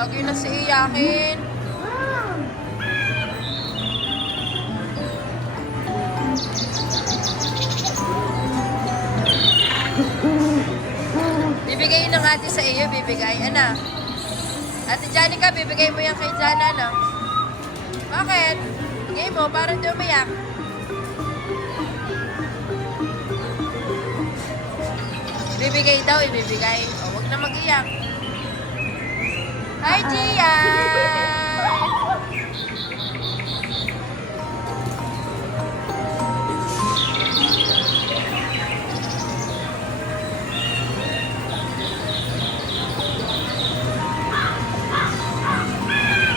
Lagi na si iyakin. Bibigay ng ate sa iyo, bibigay. Ano? Ate Janica, bibigay mo yan kay Jana, no? Bakit? Bigay mo, para di umiyak. Bibigay daw, ibibigay. O, wag na mag-iyak. Hi, Gia!